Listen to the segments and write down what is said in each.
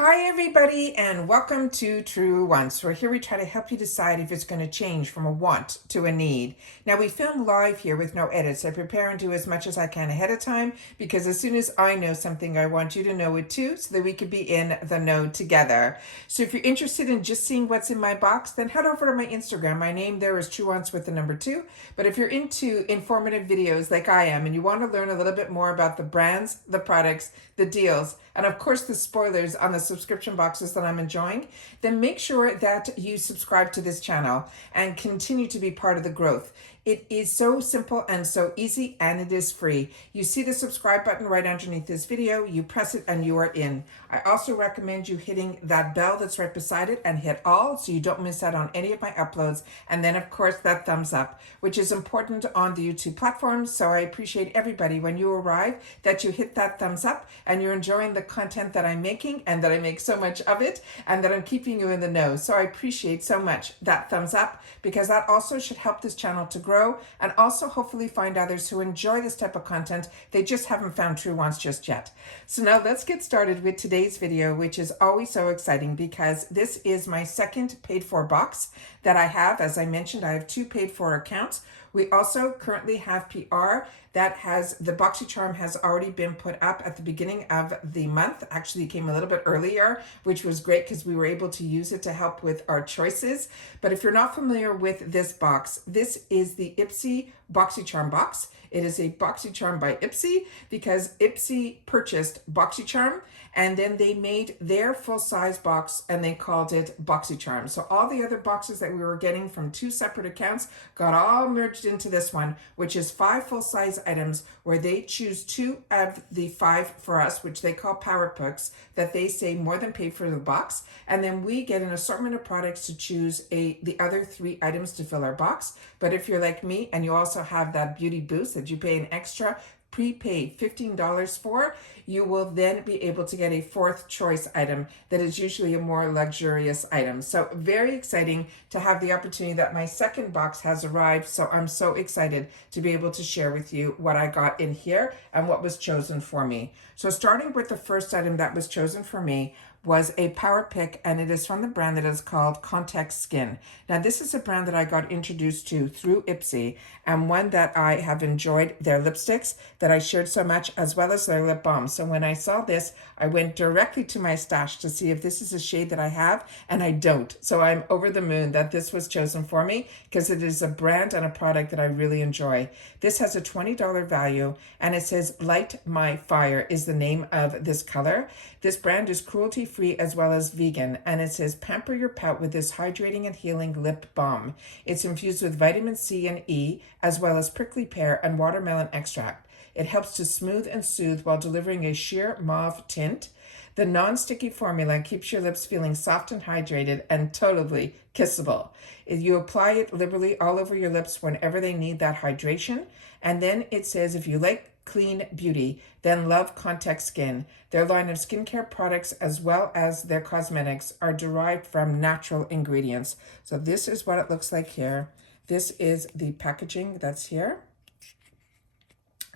Hi everybody and welcome to Truewants, where here we try to help you decide if it's going to change from a want to a need. Now we film live here with no edits. I prepare and do as much as I can ahead of time because as soon as I know something, I want you to know it too so that we could be in the know together. So if you're interested in just seeing what's in my box, then head over to my Instagram. My name there is Truewants with the number 2. But if you're into informative videos like I am and you want to learn a little bit more about the brands, the products, the deals, and of course the spoilers on the subscription boxes that I'm enjoying, then make sure that you subscribe to this channel and continue to be part of the growth. It is so simple and so easy, and it is free. You see the subscribe button right underneath this video, you press it and you are in. I also recommend you hitting that bell that's right beside it and hit all so you don't miss out on any of my uploads. And then of course that thumbs up, which is important on the YouTube platform. So I appreciate everybody when you arrive that you hit that thumbs up and you're enjoying the content that I'm making and that I make so much of it and that I'm keeping you in the know. So I appreciate so much that thumbs up because that also should help this channel to grow and also hopefully find others who enjoy this type of content. They just haven't found Truewants just yet. So now let's get started with today's video, which is always so exciting because this is my second paid for box that I have. As I mentioned, I have 2 paid for accounts. We also currently have PR that has, the Boxycharm has already been put up at the beginning of the month. Actually, it came a little bit earlier, which was great because we were able to use it to help with our choices. But if you're not familiar with this box, this is the IPSY Boxycharm box. It is a Boxycharm by IPSY because IPSY purchased Boxycharm and then they made their full-size box and they called it Boxycharm. So all the other boxes that we were getting from 2 separate accounts got all merged into this one, which is 5 full-size items where they choose 2 of the 5 for us, which they call power picks, that they say more than paid for the box. And then we get an assortment of products to choose the other 3 items to fill our box. But if you're like me and you also have that beauty boost that you pay an extra prepaid $15 for, you will then be able to get a 4th choice item that is usually a more luxurious item. So very exciting to have the opportunity that my second box has arrived. So I'm so excited to be able to share with you what I got in here and what was chosen for me. So starting with the first item that was chosen for me was a power pick, and it is from the brand that is called Context Skin. Now this is a brand that I got introduced to through IPSY and one that I have enjoyed their lipsticks that I shared so much, as well as their lip balms. So when I saw this, I went directly to my stash to see if this is a shade that I have, and I don't. So I'm over the moon that this was chosen for me because it is a brand and a product that I really enjoy. This has a $20 value and it says Light My Fire is the name of this color. This brand is cruelty-free as well as vegan, and it says pamper your pout with this hydrating and healing lip balm. It's infused with vitamin C and E as well as prickly pear and watermelon extract. It helps to smooth and soothe while delivering a sheer mauve tint. The non-sticky formula keeps your lips feeling soft and hydrated and totally kissable. You apply it liberally all over your lips whenever they need that hydration. And then it says if you like clean beauty, then love Context Skin. Their line of skincare products as well as their cosmetics are derived from natural ingredients. So this is what it looks like here. This is the packaging that's here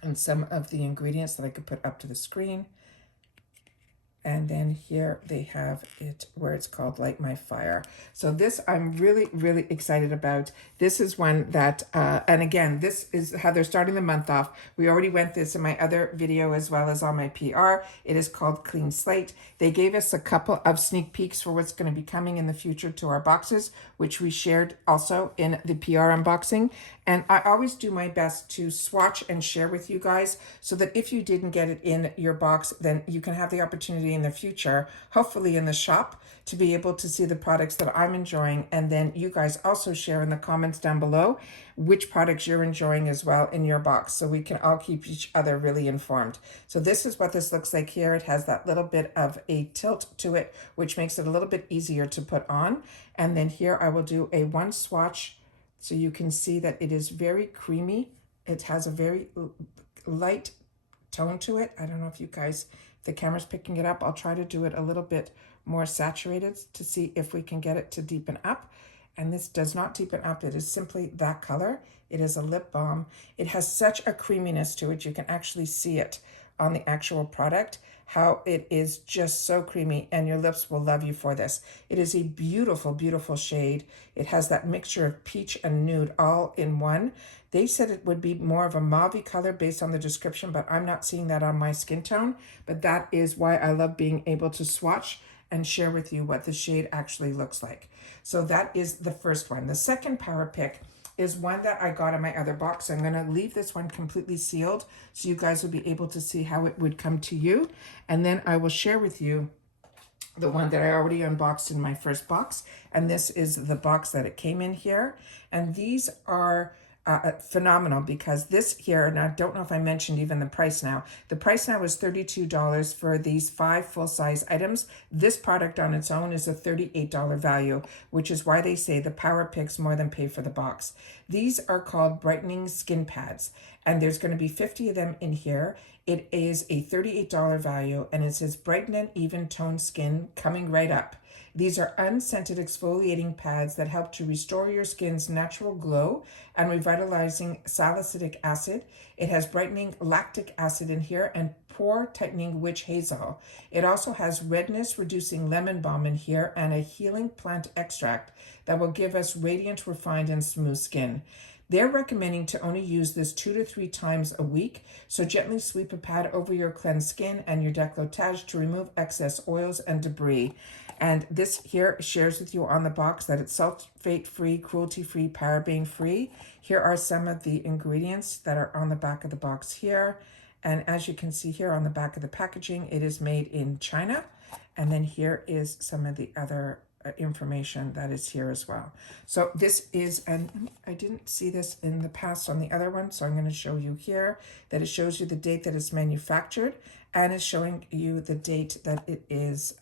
and some of the ingredients that I could put up to the screen. And then here they have it where it's called Light My Fire. So this I'm really, really excited about. This is one that, and again, this is how they're starting the month off. We already went this in my other video as well as on my PR. It is called Clean Slate. They gave us a couple of sneak peeks for what's going to be coming in the future to our boxes, which we shared also in the PR unboxing. And I always do my best to swatch and share with you guys so that if you didn't get it in your box, then you can have the opportunity in the future, hopefully in the shop, to be able to see the products that I'm enjoying. And then you guys also share in the comments down below which products you're enjoying as well in your box, so we can all keep each other really informed. So this is what this looks like here. It has that little bit of a tilt to it, which makes it a little bit easier to put on. And then here I will do a 1 swatch so you can see that it is very creamy. It has a very light tone to it. I don't know if you guys, the camera's picking it up. I'll try to do it a little bit more saturated to see if we can get it to deepen up. And this does not deepen up. It is simply that color. It is a lip balm. It has such a creaminess to it. You can actually see it on the actual product, how it is just so creamy, and your lips will love you for this. It is a beautiful, beautiful shade. It has that mixture of peach and nude all in one. They said it would be more of a mauve color based on the description, but I'm not seeing that on my skin tone. But that is why I love being able to swatch and share with you what the shade actually looks like. So that is the first one. The second power pick is one that I got in my other box. I'm going to leave this one completely sealed so you guys will be able to see how it would come to you. And then I will share with you the one that I already unboxed in my first box. And this is the box that it came in here. And these are phenomenal because this here, and I don't know if I mentioned even the price now. The price now is $32 for these 5 full-size items. This product on its own is a $38 value, which is why they say the power picks more than pay for the box. These are called brightening skin pads, and there's going to be 50 of them in here. It is a $38 value, and it says brighten and even tone skin coming right up. These are unscented exfoliating pads that help to restore your skin's natural glow and revitalizing salicylic acid. It has brightening lactic acid in here and pore tightening witch hazel. It also has redness reducing lemon balm in here and a healing plant extract that will give us radiant, refined, and smooth skin. They're recommending to only use this 2 to 3 times a week, so gently sweep a pad over your cleansed skin and your décolletage to remove excess oils and debris. And this here shares with you on the box that it's sulfate-free, cruelty-free, paraben-free. Here are some of the ingredients that are on the back of the box here. And as you can see here on the back of the packaging, it is made in China. And then here is some of the other information that is here as well. So this is, and I didn't see this in the past on the other one, so I'm going to show you here that it shows you the date that it's manufactured and is showing you the date that it is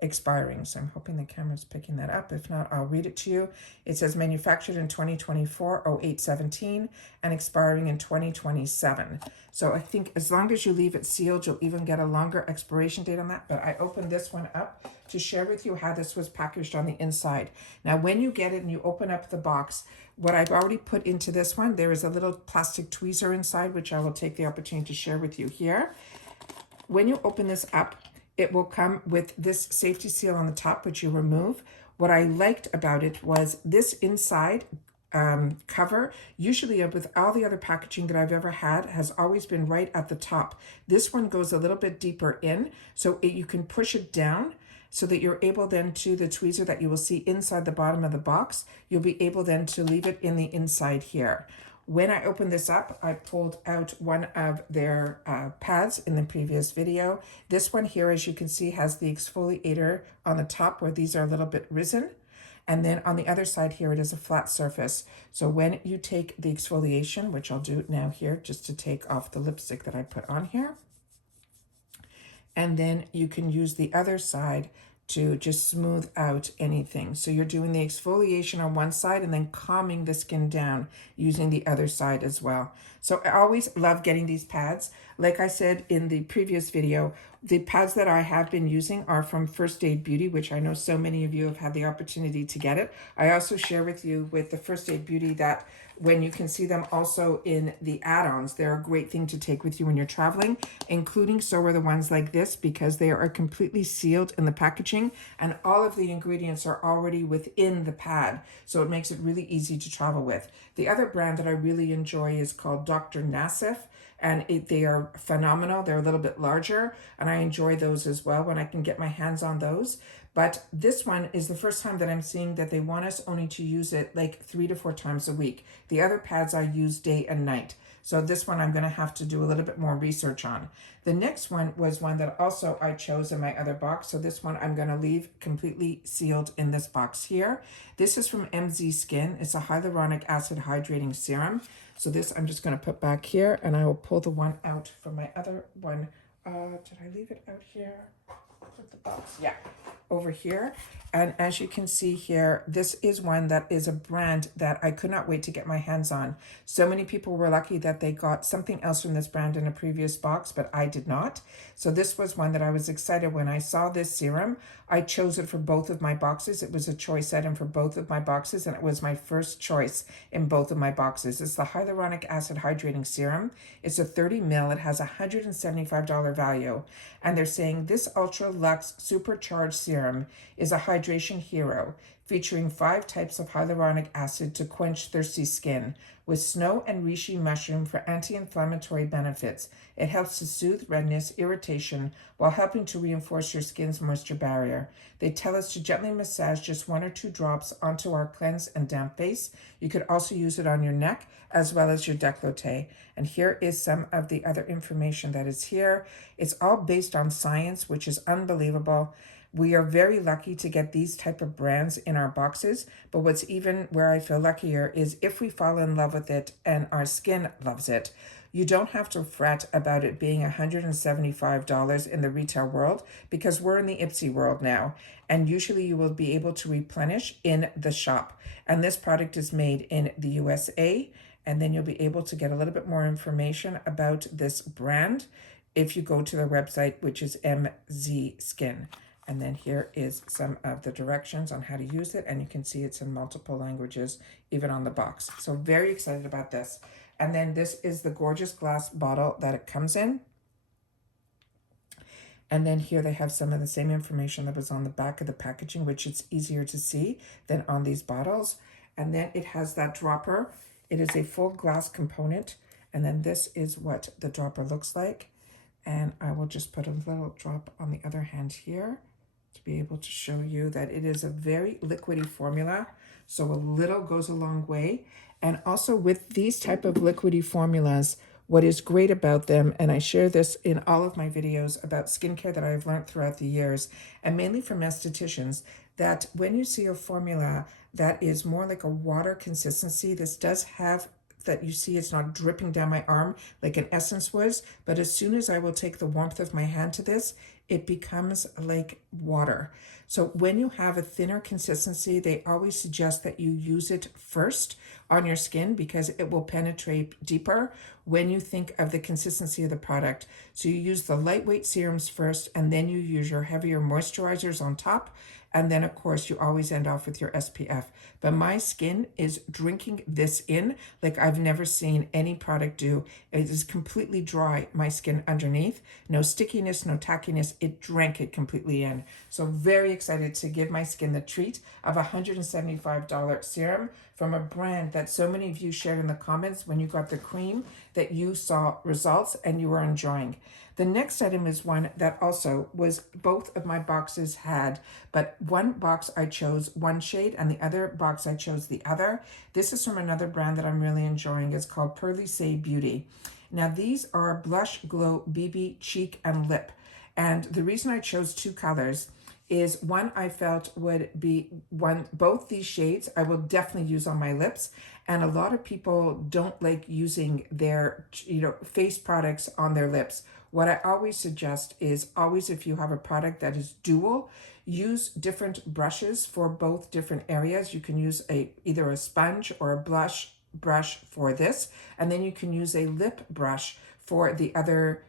expiring. So I'm hoping the camera's picking that up. If not, I'll read it to you. It says manufactured in 2024, 08/17, and expiring in 2027. So I think as long as you leave it sealed, you'll even get a longer expiration date on that. But I opened this one up to share with you how this was packaged on the inside. Now, when you get it and you open up the box, what I've already put into this one, there is a little plastic tweezer inside, which I will take the opportunity to share with you here. When you open this up, it will come with this safety seal on the top, which you remove. What I liked about it was this inside cover, usually with all the other packaging that I've ever had, has always been right at the top. This one goes a little bit deeper in, so you can push it down so that you're able then to the tweezer that you will see inside the bottom of the box, you'll be able then to leave it in the inside here. When I opened this up, I pulled out one of their pads in the previous video. This one here, as you can see, has the exfoliator on the top where these are a little bit risen. And then on the other side here, it is a flat surface. So when you take the exfoliation, which I'll do now here, just to take off the lipstick that I put on here. And then you can use the other side to just smooth out anything. So you're doing the exfoliation on one side and then calming the skin down using the other side as well. So I always love getting these pads. Like I said in the previous video, the pads that I have been using are from First Aid Beauty, which I know so many of you have had the opportunity to get it. I also share with you with the First Aid Beauty that when you can see them also in the add-ons, they're a great thing to take with you when you're traveling, including so are the ones like this, because they are completely sealed in the packaging and all of the ingredients are already within the pad. So it makes it really easy to travel with. The other brand that I really enjoy is called Dr. Nassif, and they are phenomenal. They're a little bit larger, and I enjoy those as well when I can get my hands on those. But this one is the first time that I'm seeing that they want us only to use it like 3 to 4 times a week. The other pads I use day and night. So this one I'm going to have to do a little bit more research on. The next one was one that also I chose in my other box. So this one I'm going to leave completely sealed in this box here. This is from MZ Skin. It's a hyaluronic acid hydrating serum. So this I'm just going to put back here, and I will pull the one out from my other one. Did I leave it out here? with the box. Yeah, over here. And as you can see here, this is one that is a brand that I could not wait to get my hands on. So many people were lucky that they got something else from this brand in a previous box, but I did not. So this was one that I was excited when I saw this serum. I chose it for both of my boxes. It was a choice item for both of my boxes, and it was my first choice in both of my boxes. It's the Hyaluronic Acid Hydrating Serum. It's a 30 ml. It has a $175 value. And they're saying this Ultra Luxe Supercharged Serum is a hydration hero, featuring 5 types of hyaluronic acid to quench thirsty skin, with snow and reishi mushroom for anti-inflammatory benefits. It helps to soothe redness, irritation, while helping to reinforce your skin's moisture barrier. They tell us to gently massage just 1 or 2 drops onto our cleansed and damp face. You could also use it on your neck as well as your décolleté. And here is some of the other information that is here. It's all based on science, which is unbelievable. We are very lucky to get these type of brands in our boxes, but what's even where I feel luckier is if we fall in love with it and our skin loves it. You don't have to fret about it being $175 in the retail world, because we're in the IPSY world now, and usually you will be able to replenish in the shop. And this product is made in the USA, and then you'll be able to get a little bit more information about this brand if you go to their website, which is MZ Skin. And then here is some of the directions on how to use it. And you can see it's in multiple languages, even on the box. So very excited about this. And then this is the gorgeous glass bottle that it comes in. And then here they have some of the same information that was on the back of the packaging, which it's easier to see than on these bottles. And then it has that dropper. It is a full glass component. And then this is what the dropper looks like. And I will just put a little drop on the other hand here to be able to show you that it is a very liquidy formula. So a little goes a long way. And also with these type of liquidy formulas, what is great about them, and I share this in all of my videos about skincare that I've learned throughout the years, and mainly from estheticians, that when you see a formula that is more like a water consistency, this does have that you see it's not dripping down my arm like an essence was, but as soon as I will take the warmth of my hand to this, it becomes like water. So when you have a thinner consistency, they always suggest that you use it first on your skin because it will penetrate deeper when you think of the consistency of the product. So you use the lightweight serums first, and then you use your heavier moisturizers on top. And then, of course, you always end off with your SPF. But my skin is drinking this in like I've never seen any product do. It is completely dry, my skin underneath. No stickiness, no tackiness. It drank it completely in. So very excited to give my skin the treat of a $175 serum from a brand that so many of you shared in the comments when you got the cream that you saw results and you were enjoying. The next item is one that also was both of my boxes had, but one box I chose one shade and the other box I chose the other. This is from another brand that I'm really enjoying. It's called Pearly Beauty. Now these are Blush Glow BB Cheek and Lip. And the reason I chose 2 colors is one I felt would be both these shades I will definitely use on my lips, and a lot of people don't like using their face products on their lips. What I always suggest is always, if you have a product that is dual, use different brushes for both different areas. You can use either a sponge or a blush brush for this, and then you can use a lip brush for the other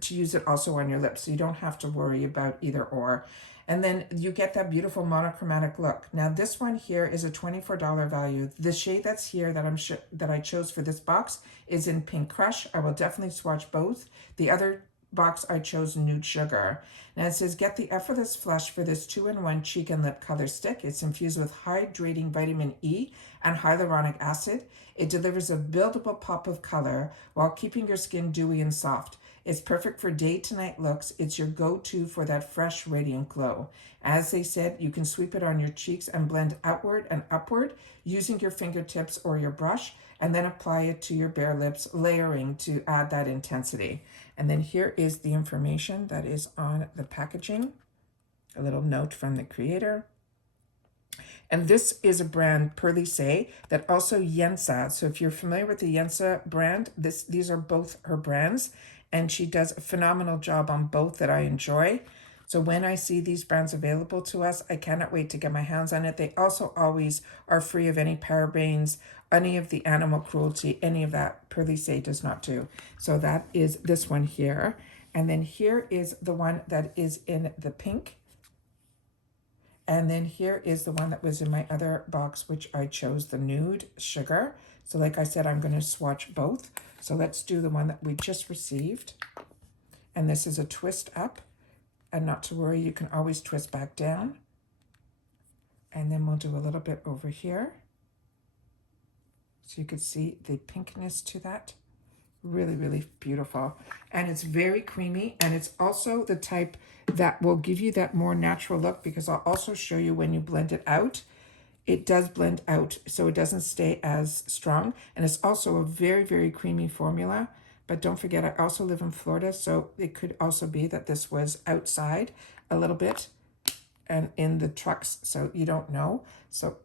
to use it also on your lips, so you don't have to worry about either or. And then you get that beautiful monochromatic look. Now this one here is a $24 value. The shade that's here that I chose for this box is in Pink Crush. I will definitely swatch both. The other box I chose Nude Sugar. Now it says, get the effortless flush for this 2-in-1 cheek and lip color stick. It's infused with hydrating vitamin E and hyaluronic acid. It delivers a buildable pop of color while keeping your skin dewy and soft. It's perfect for day to night looks. It's your go-to for that fresh, radiant glow. As they said, you can sweep it on your cheeks and blend outward and upward using your fingertips or your brush, and then apply it to your bare lips, layering to add that intensity. And then here is the information that is on the packaging. A little note from the creator. And this is a brand, Pearly that also Yensa. So if you're familiar with the Yensa brand, these are both her brands. And she does a phenomenal job on both that I enjoy. So when I see these brands available to us, I cannot wait to get my hands on it. They also always are free of any parabens, any of the animal cruelty, any of that Perlice does not do. So that is this one here. And then here is the one that is in the pink. And then here is the one that was in my other box, which I chose the nude sugar. So like I said, I'm going to swatch both. So let's do the one that we just received. And this is a twist up. And not to worry, you can always twist back down. And then we'll do a little bit over here. So you can see the pinkness to that. Really, really beautiful. And it's very creamy. And it's also the type that will give you that more natural look, because I'll also show you when you blend it out. It does blend out, so it doesn't stay as strong. And it's also a very, very creamy formula. But don't forget, I also live in Florida, so it could also be that this was outside a little bit and in the trucks, so you don't know. So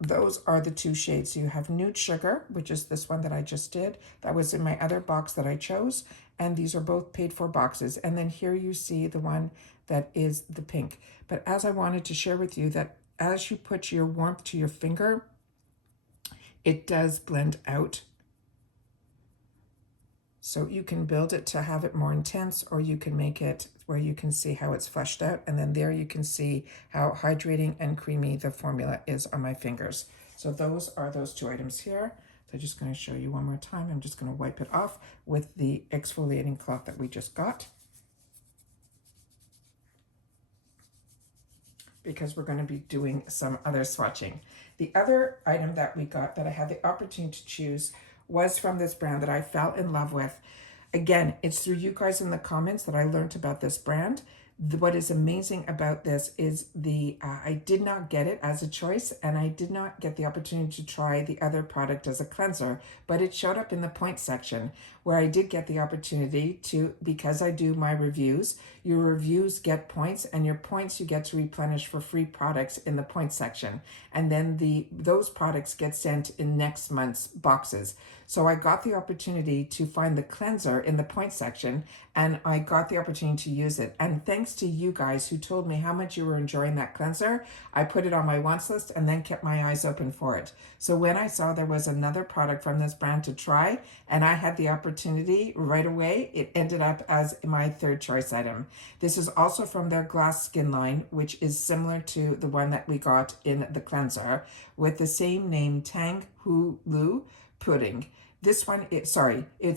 those are the two shades. So you have Nude Sugar, which is this one that I just did. That was in my other box that I chose. And these are both paid for boxes. And then here you see the one that is the pink. But as I wanted to share with you that as you put your warmth to your finger, it does blend out. So you can build it to have it more intense, or you can make it where you can see how it's fleshed out. And then there you can see how hydrating and creamy the formula is on my fingers. So those are those two items here. So I'm just going to show you one more time. I'm just going to wipe it off with the exfoliating cloth that we just got, because we're going to be doing some other swatching. The other item that we got that I had the opportunity to choose was from this brand that I fell in love with. Again, it's through you guys in the comments that I learned about this brand. What is amazing about this is I did not get it as a choice, and I did not get the opportunity to try the other product as a cleanser, but it showed up in the points section where I did get the opportunity to, because I do my reviews, your reviews get points, and your points you get to replenish for free products in the points section. And then those products get sent in next month's boxes. So I got the opportunity to find the cleanser in the points section, and I got the opportunity to use it. And thanks to you guys who told me how much you were enjoying that cleanser, I put it on my wants list and then kept my eyes open for it. So when I saw there was another product from this brand to try, and I had the opportunity right away, it ended up as my third choice item. This is also from their glass skin line, which is similar to the one that we got in the cleanser, with the same name, Tang Hu Lu Pudding. This one, it's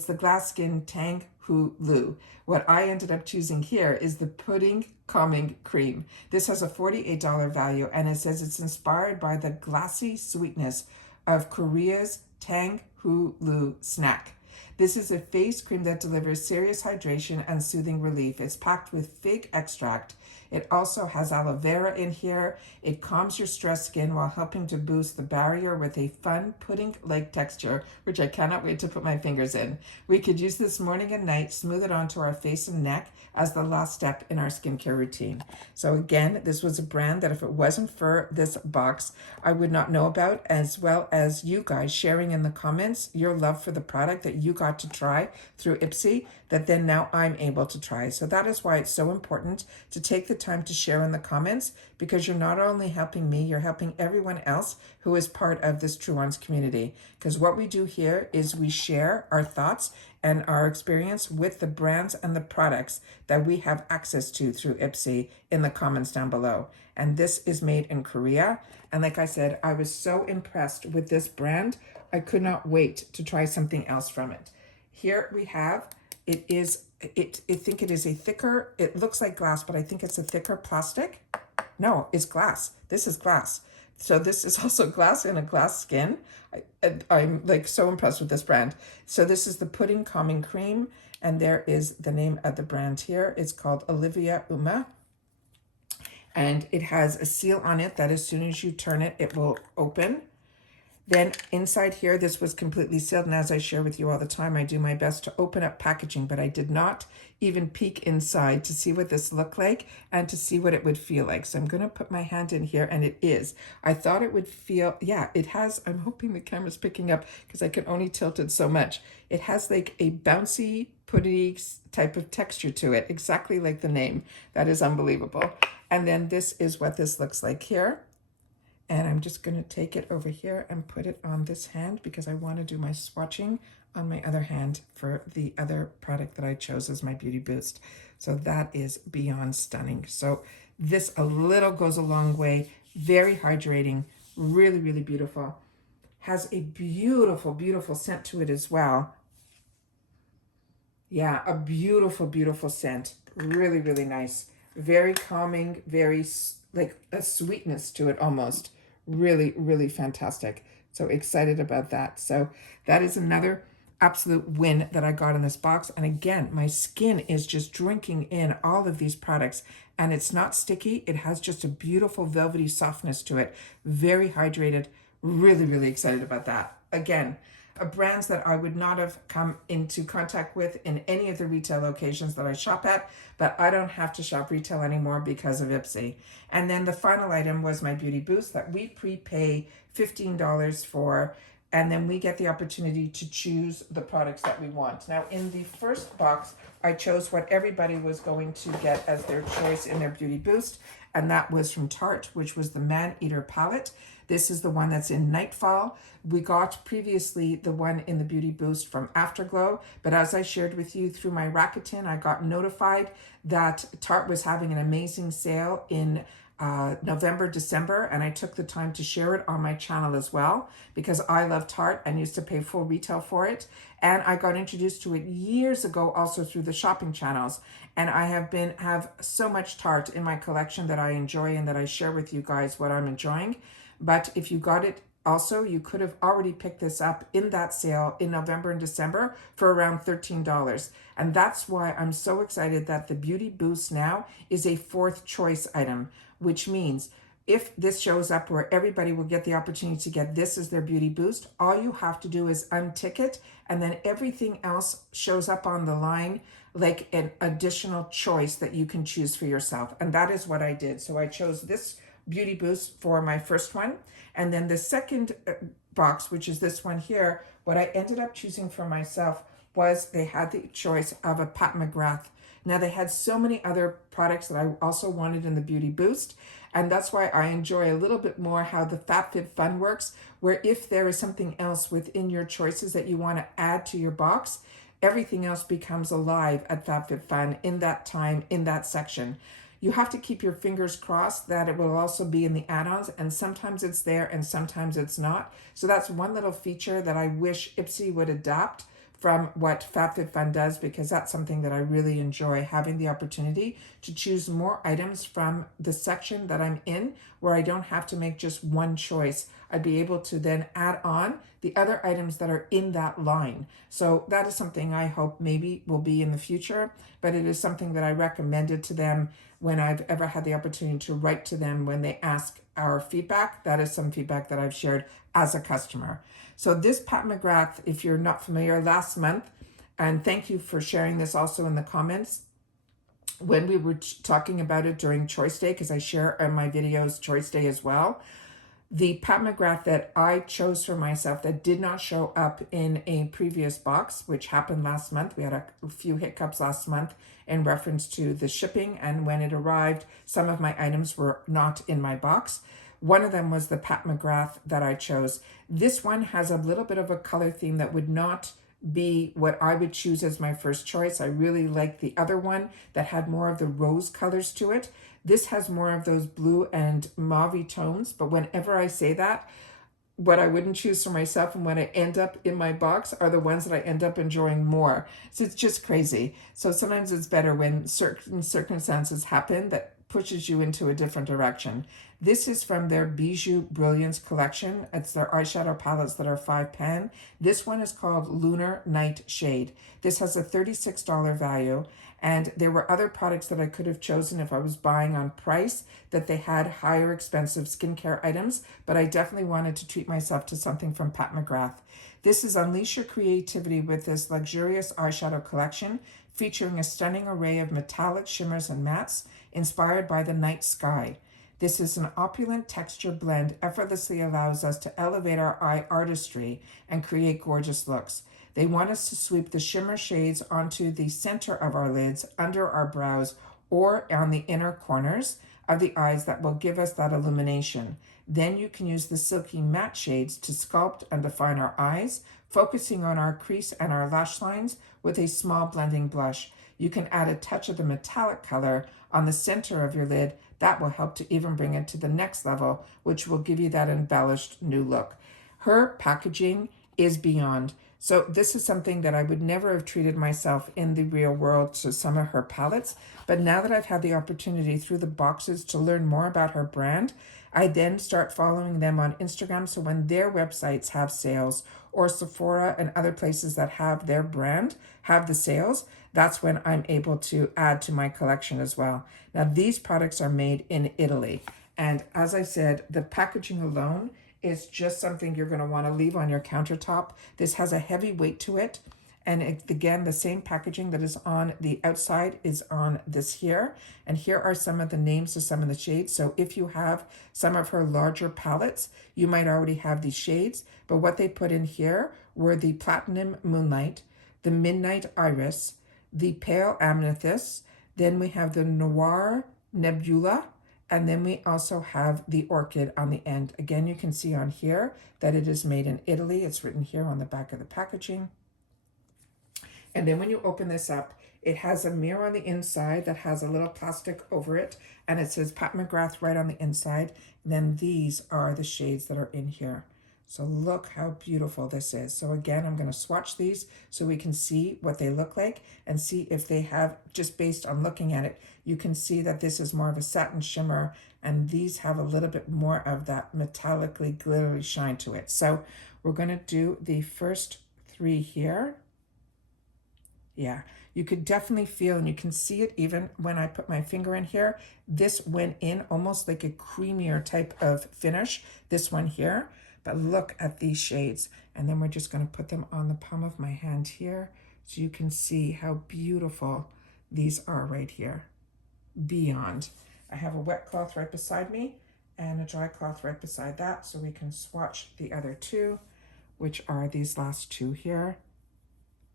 the glass skin Tang Hu Lu. What I ended up choosing here is the Pudding Calming Cream. This has a $48 value, and it says it's inspired by the glassy sweetness of Korea's Tang Hu Lu snack. This is a face cream that delivers serious hydration and soothing relief. It's packed with fig extract. It also has aloe vera in here. It calms your stressed skin while helping to boost the barrier with a fun pudding-like texture, which I cannot wait to put my fingers in. We could use this morning and night, smooth it onto our face and neck as the last step in our skincare routine. So again, this was a brand that if it wasn't for this box, I would not know about, as well as you guys sharing in the comments your love for the product that you got to try through IPSY, that then now I'm able to try. So that is why it's so important to take the time to share in the comments, because you're not only helping me, you're helping everyone else who is part of this Truewants community. Because what we do here is we share our thoughts and our experience with the brands and the products that we have access to through IPSY in the comments down below. And this is made in Korea. And like I said, I was so impressed with this brand. I could not wait to try something else from it. Here we have, I think it is a thicker, it looks like glass, but I think it's a thicker plastic. No, it's glass. This is glass. So this is also glass in a glass skin. I'm like so impressed with this brand. So this is the Pudding Calming Cream, and there is the name of the brand here. It's called Olivia Uma. And it has a seal on it that as soon as you turn it, it will open. Then inside here, this was completely sealed. And as I share with you all the time, I do my best to open up packaging, but I did not even peek inside to see what this looked like and to see what it would feel like. So I'm going to put my hand in here, and it is. I thought it would feel, yeah, it has, I'm hoping the camera's picking up because I can only tilt it so much. It has like a bouncy putty type of texture to it, exactly like the name. That is unbelievable. And then this is what this looks like here. And I'm just going to take it over here and put it on this hand because I want to do my swatching on my other hand for the other product that I chose as my Beauty Boost. So that is beyond stunning. So this a little goes a long way. Very hydrating, really, really beautiful. Has a beautiful, beautiful scent to it as well. Yeah, a beautiful, beautiful scent. Really, really nice. Very calming, very like a sweetness to it almost. Really, really fantastic. So excited about that. So that is another absolute win that I got in this box. And again, my skin is just drinking in all of these products, and it's not sticky. It has just a beautiful velvety softness to it. Very hydrated. Really, really excited about that. Again, brands that I would not have come into contact with in any of the retail locations that I shop at, but I don't have to shop retail anymore because of IPSY. And then the final item was my Beauty Boost that we prepay $15 for, and then we get the opportunity to choose the products that we want. Now, in the first box, I chose what everybody was going to get as their choice in their Beauty Boost, and that was from Tarte, which was the Man Eater palette. This is the one that's in Nightfall. We got previously the one in the Beauty Boost from Afterglow, but as I shared with you through my Rakuten, I got notified that Tarte was having an amazing sale in November, December, and I took the time to share it on my channel as well because I love Tarte and used to pay full retail for it. And I got introduced to it years ago also through the shopping channels. And I have so much Tarte in my collection that I enjoy and that I share with you guys what I'm enjoying. But if you got it also, you could have already picked this up in that sale in November and December for around $13. And that's why I'm so excited that the Beauty Boost now is a fourth choice item, which means if this shows up where everybody will get the opportunity to get this as their Beauty Boost, all you have to do is untick it, and then everything else shows up on the line like an additional choice that you can choose for yourself. And that is what I did. So I chose this Beauty Boost for my first one. And then the second box, which is this one here, what I ended up choosing for myself was they had the choice of a Pat McGrath. Now, they had so many other products that I also wanted in the Beauty Boost, and that's why I enjoy a little bit more how the FabFitFun works, where if there is something else within your choices that you want to add to your box, everything else becomes alive at FabFitFun in that time, in that section. You have to keep your fingers crossed that it will also be in the add-ons, and sometimes it's there and sometimes it's not. So that's one little feature that I wish IPSY would adapt from what FabFitFun does, because that's something that I really enjoy, having the opportunity to choose more items from the section that I'm in where I don't have to make just one choice. I'd be able to then add on the other items that are in that line. So that is something I hope maybe will be in the future, but it is something that I recommended to them when I've ever had the opportunity to write to them when they ask our feedback. That is some feedback that I've shared as a customer. So this Pat McGrath, if you're not familiar, last month, and thank you for sharing this also in the comments, when we were talking about it during Choice Day, because I share in my videos Choice Day as well, the Pat McGrath that I chose for myself that did not show up in a previous box, which happened last month. We had a few hiccups last month in reference to the shipping, and when it arrived, some of my items were not in my box. One of them was the Pat McGrath that I chose. This one has a little bit of a color theme that would not be what I would choose as my first choice. I really like the other one that had more of the rose colors to it. This has more of those blue and mauve tones, but whenever I say that, what I wouldn't choose for myself and what I end up in my box are the ones that I end up enjoying more. So it's just crazy. So sometimes it's better when certain circumstances happen that pushes you into a different direction. This is from their Bijou Brilliance collection. It's their eyeshadow palettes that are 5 pan. This one is called Lunar Night Shade. This has a $36 value. And there were other products that I could have chosen if I was buying on price that they had higher expensive skincare items, but I definitely wanted to treat myself to something from Pat McGrath. This is Unleash Your Creativity with this luxurious eyeshadow collection featuring a stunning array of metallic shimmers and mattes inspired by the night sky. This is an opulent texture blend effortlessly allows us to elevate our eye artistry and create gorgeous looks. They want us to sweep the shimmer shades onto the center of our lids, under our brows, or on the inner corners of the eyes that will give us that illumination. Then you can use the silky matte shades to sculpt and define our eyes, focusing on our crease and our lash lines with a small blending blush. You can add a touch of the metallic color on the center of your lid. That will help to even bring it to the next level, which will give you that embellished new look. Her packaging is beyond. So this is something that I would never have treated myself in the real world to some of her palettes. But now that I've had the opportunity through the boxes to learn more about her brand, I then start following them on Instagram. So when their websites have sales, or Sephora and other places that have their brand have the sales, that's when I'm able to add to my collection as well. Now, these products are made in Italy. And as I said, the packaging alone is just something you're going to want to leave on your countertop. This has a heavy weight to it. And again, the same packaging that is on the outside is on this here. And here are some of the names of some of the shades. So if you have some of her larger palettes, you might already have these shades. But what they put in here were the Platinum Moonlight, the Midnight Iris, the Pale Amethyst. Then we have the Noir Nebula. And then we also have the Orchid on the end. Again, you can see on here that it is made in Italy. It's written here on the back of the packaging. And then when you open this up, it has a mirror on the inside that has a little plastic over it. And it says Pat McGrath right on the inside. And then these are the shades that are in here. So look how beautiful this is. So again, I'm going to swatch these so we can see what they look like and see if they have, just based on looking at it, you can see that this is more of a satin shimmer and these have a little bit more of that metallically glittery shine to it. So we're going to do the first three here. Yeah, you could definitely feel, and you can see it even when I put my finger in here, this went in almost like a creamier type of finish, this one here. But look at these shades. And then we're just going to put them on the palm of my hand here so you can see how beautiful these are right here. Beyond. I have a wet cloth right beside me and a dry cloth right beside that so we can swatch the other two, which are these last two here.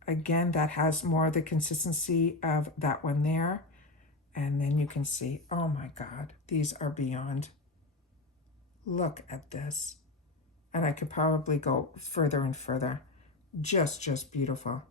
Again, that has more of the consistency of that one there. And then you can see, oh my God, these are beyond. Look at this. And I could probably go further and further. Just beautiful.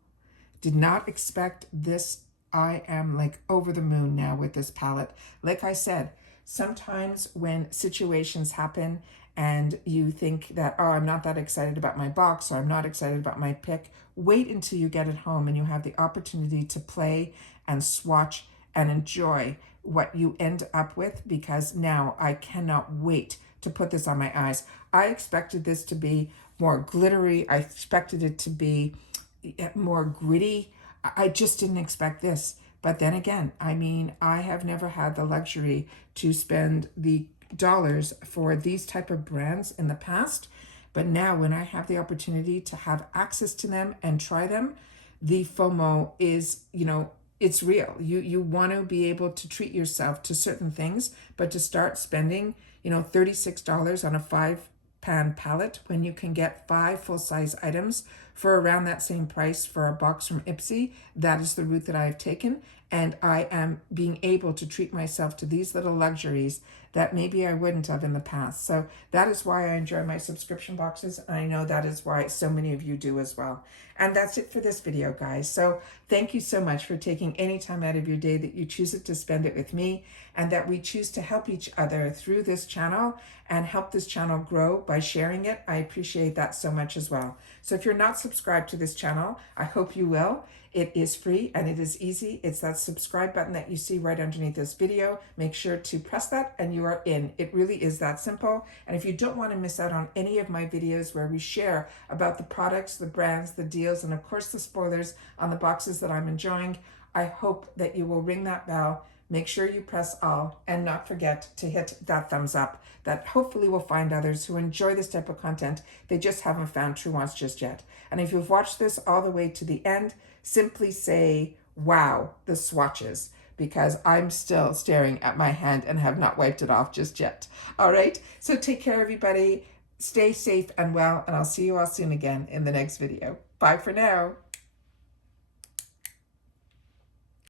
Did not expect this. I am like over the moon now with this palette. Like I said, sometimes when situations happen and you think that, oh, I'm not that excited about my box or I'm not excited about my pick, wait until you get it home and you have the opportunity to play and swatch and enjoy what you end up with, because now I cannot wait to put this on my eyes. I expected this to be more glittery. I expected it to be more gritty. I just didn't expect this. But then again, I mean, I have never had the luxury to spend the dollars for these type of brands in the past. But now when I have the opportunity to have access to them and try them, the FOMO is, you know, it's real. You want to be able to treat yourself to certain things, but to start spending, you know, $36 on a 5-pan palette when you can get 5 full-size items for around that same price for a box from IPSY, that is the route that I have taken. And I am being able to treat myself to these little luxuries that maybe I wouldn't have in the past. So that is why I enjoy my subscription boxes. And I know that is why so many of you do as well. And that's it for this video, guys. So thank you so much for taking any time out of your day that you choose it to spend it with me, and that we choose to help each other through this channel and help this channel grow by sharing it. I appreciate that so much as well. So if you're not subscribed to this channel, I hope you will. It is free and it is easy. It's that subscribe button that you see right underneath this video. Make sure to press that and you are in. It really is that simple. And if you don't want to miss out on any of my videos where we share about the products, the brands, the deals, and of course the spoilers on the boxes that I'm enjoying, I hope that you will ring that bell. Make sure you press all and not forget to hit that thumbs up. That hopefully will find others who enjoy this type of content. They just haven't found Truewants just yet. And if you've watched this all the way to the end, simply say, wow, the swatches, because I'm still staring at my hand and have not wiped it off just yet. All right, so take care, everybody. Stay safe and well, and I'll see you all soon again in the next video. Bye for now.